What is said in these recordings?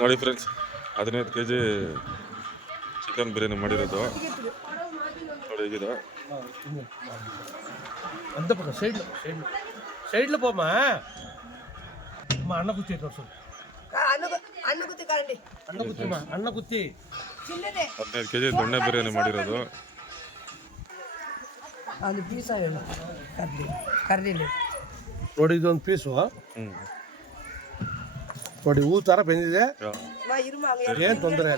ನೋಡಿ friends, 15 kg chicken biryani ಮಾಡಿರೋದು ನೋಡಿ ಹೇಗಿದೆ அந்த பக்கம் சைடில் போமா அண்ணன் குத்தி ಅಣ್ಣ ಕುತ್ತಿಮ್ಮ ಅಣ್ಣ ಕುತ್ತಿ 15 kg ದೊಣ್ಣೆ ಬಿರಿಯಾನಿ ಮಾಡಿರೋದು ಅದು ಪೀಸ ಕರ್ದಿಲಿ ನೋಡಿ ಇದೊಂದು ಪೀಸು ನೋಡಿ ಹೂ ಥರ ಬೆಂದಿದೆ ಏನು ತೊಂದರೆ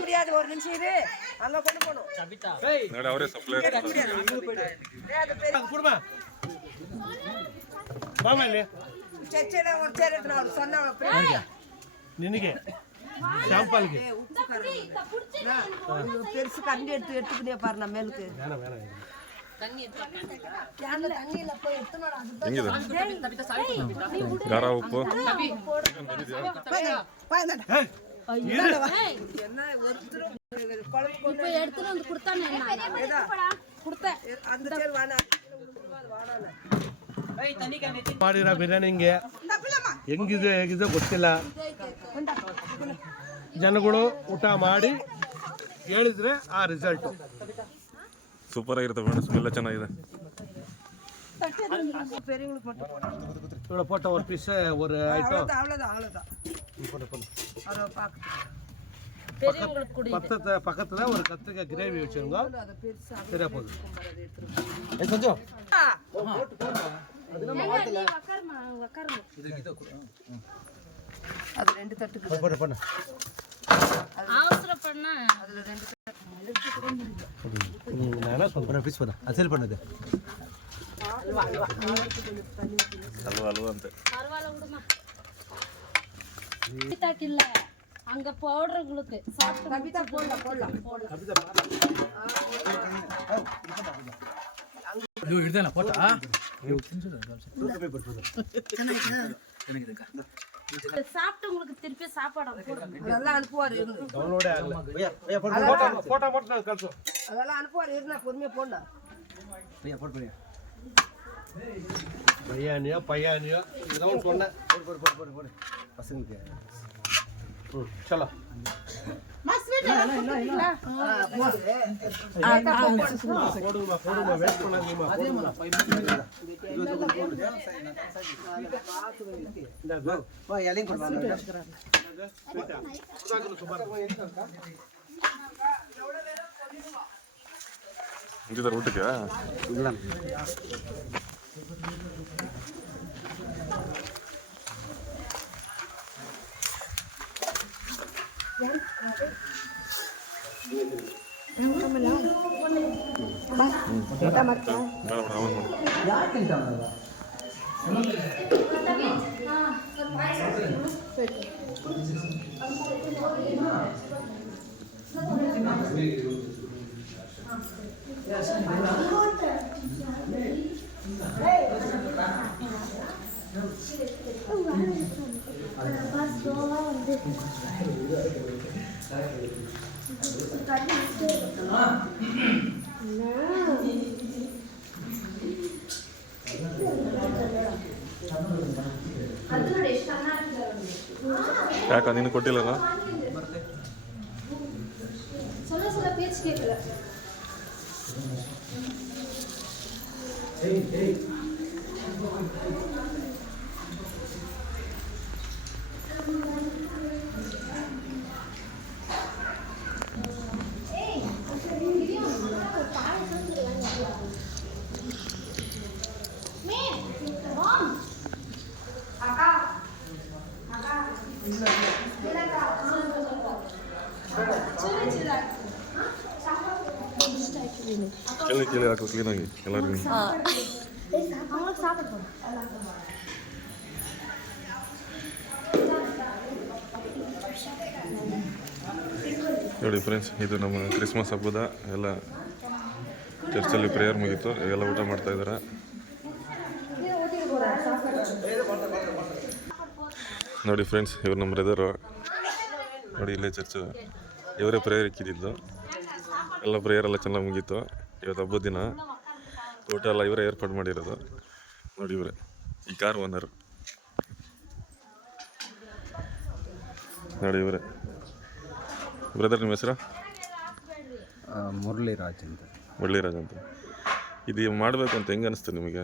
ನೋಡಿ ಅವರೇ ಸಪ್ಲೈ ಕೊಡ್ಬಾ ಬಾಮಲ್ಲಿ ನಿನಗೆ ಶಾಂಪಲ್ಗೆ பெருசு கண்டி எடுத்துக்கிட்டே பாரு நம்ம மேலுக்கு ಖಾರ ಉಪ್ಪು ಮಾಡಿರೋ ಬಿರಿಯಾನಿ ಹೆಂಗಿದೆ ಹೇಗಿದೆ ಗೊತ್ತಿಲ್ಲ. ಜನಗಳು ಊಟ ಮಾಡಿ ಹೇಳಿದ್ರೆ ಆ ರಿಸಲ್ಟು ಸೂಪರ್ ಆಗಿರುತ್ತೆ ಫ್ರೆಂಡ್ಸ್. ಸ್ಮೆಲ್ ಚೆನ್ನಾಗಿದೆ. இவ்வளோ போட்ட ஒரு பீஸ் ஒரு ஐட்டம் பக்கத்துல ஒரு கத்திரிக்காய் கிரேவி வச்சிருங்க. சரியா போகுது கொஞ்சம் அது ரெண்டு தட்டுக்கு பண்ண அவசரம் பண்ணா அதுல ரெண்டு நானா சொல்றேன் பீஸ் பண்ண அசல் பண்ணது ಅಲ್ವಾ ಅಂತ பரவாயில்ல விடுமா இல்ல அங்க பவுடர்களுக்கு கவிதா போடலாம் ಇದು ಇಡ್ದೇನ ಫೋಟೋ சாப்பிட்டவங்களுக்கு திருப்பி சாப்பாடு அதெல்லாம் அனுப்புவார் டவுன்லோடே ஆகல போட்டோ மட்டும் கல்சு அதெல்லாம் அனுப்புவார் இருந்தா பொறுமையா போடலாம் பையானியோ ஏதோ ஒன்று சொன்னேன் போடு பசங்களுக்கு சலோ போடுமா வேஸ்ட் பண்ணாதீங்கம்மா ಇಂತಿದ್ದಾರೆ ಊಟಕ್ಕೆ ಯಾಕ ನೀನು ಕೊಟ್ಟಿಲ್ಲ ಕೇಳಿ ಹಾಕೋ ಕ್ಲೀನಾಗಿ ಎಲ್ಲರಿಗೂ ನೋಡಿ ಫ್ರೆಂಡ್ಸ್, ಇದು ನಮ್ಮ ಕ್ರಿಸ್ಮಸ್ ಹಬ್ಬದ ಎಲ್ಲ ಚರ್ಚಲ್ಲಿ ಪ್ರೇಯರ್ ಮುಗೀತು. ಎಲ್ಲ ಊಟ ಮಾಡ್ತಾ ಇದ್ದಾರೆ. ನೋಡಿ ಫ್ರೆಂಡ್ಸ್, ಇವ್ರು ನಮ್ಮ ಬ್ರದರು. ನೋಡಿ ಇಲ್ಲೇ ಚರ್ಚು, ಇವರೇ ಪ್ರೇಯರ್ ಇಕ್ಕಿದ್ದು. ಎಲ್ಲ ಪ್ರೇಯರ್ ಎಲ್ಲ ಚೆನ್ನಾಗಿ ಮುಗೀತು. ಇವತ್ತು ಹಬ್ಬದ ದಿನ ಊಟ ಎಲ್ಲ ಇವರೇ ಏರ್ಪಾಡು ಮಾಡಿರೋದು. ನೋಡಿ ಇವರೇ ಈ ಕಾರ್ ಓನರ್. ನೋಡಿ ಇವರೇ ಬ್ರದರ್ ನಿಮ್ಮ ಹೆಸರು? ಮುರಳಿರಾಜ್ ಅಂತ. ಮುರಳಿರಾಜ್ ಅಂತ. ಇದು ಮಾಡಬೇಕು ಅಂತ ಹೆಂಗೆ ಅನಿಸ್ತು ನಿಮಗೆ?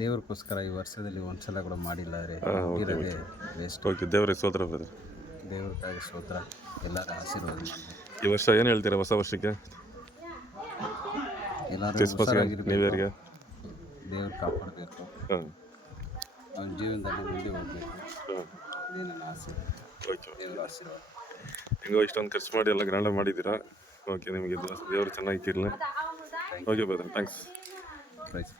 ದೇವ್ರಿಗೋಸ್ಕರ ಈ ವರ್ಷದಲ್ಲಿ ಒಂದ್ಸಲ ಕೂಡ ಮಾಡಿಲ್ಲ ರೀ, ಇರೋದೇ ವೇಸ್ಟ್. ಓಕೆ, ದೇವ್ರಿಗೆ ಸ್ತೋತ್ರ ಬ್ರದರ್. ದೇವ್ರಿಗಾಗಿ ಸ್ತೋತ್ರ, ಎಲ್ಲರ ಆಶೀರ್ವಾದ. ಈ ವರ್ಷ ಏನು ಹೇಳ್ತೀರಾ ಹೊಸ ವರ್ಷಕ್ಕೆ? ಎಲ್ಲರೂ ಕ್ರಿಸ್ಮಸ್ಗೆ, ನ್ಯೂ ಇಯರ್ಗೆ? ದೇವ್ರು ಕಾಪಾಡಬೇಕು, ಹಾಂ, ಅವ್ನ ಜೀವನದಲ್ಲಿ ಮುಂದೆ ಹೋಗ್ಬೇಕು, ಹಾಂ. ಇದೇ ನನ್ನ ಆಸೆ. ಓಕೆ, ದೇವ್ರ ಆಶೀರ್ವಾದ. ಹೆಂಗೋ ಇಷ್ಟೊಂದು ಖರ್ಚು ಮಾಡಿ ಎಲ್ಲ ಗ್ರ್ಯಾಂಡಾಗಿ ಮಾಡಿದ್ದೀರಾ. ಓಕೆ, ನಿಮಗೆ ದೇವರು ಚೆನ್ನಾಗಿ ಇರಲಿ. Okay brother, thanks. ಪ್ರೈಸ್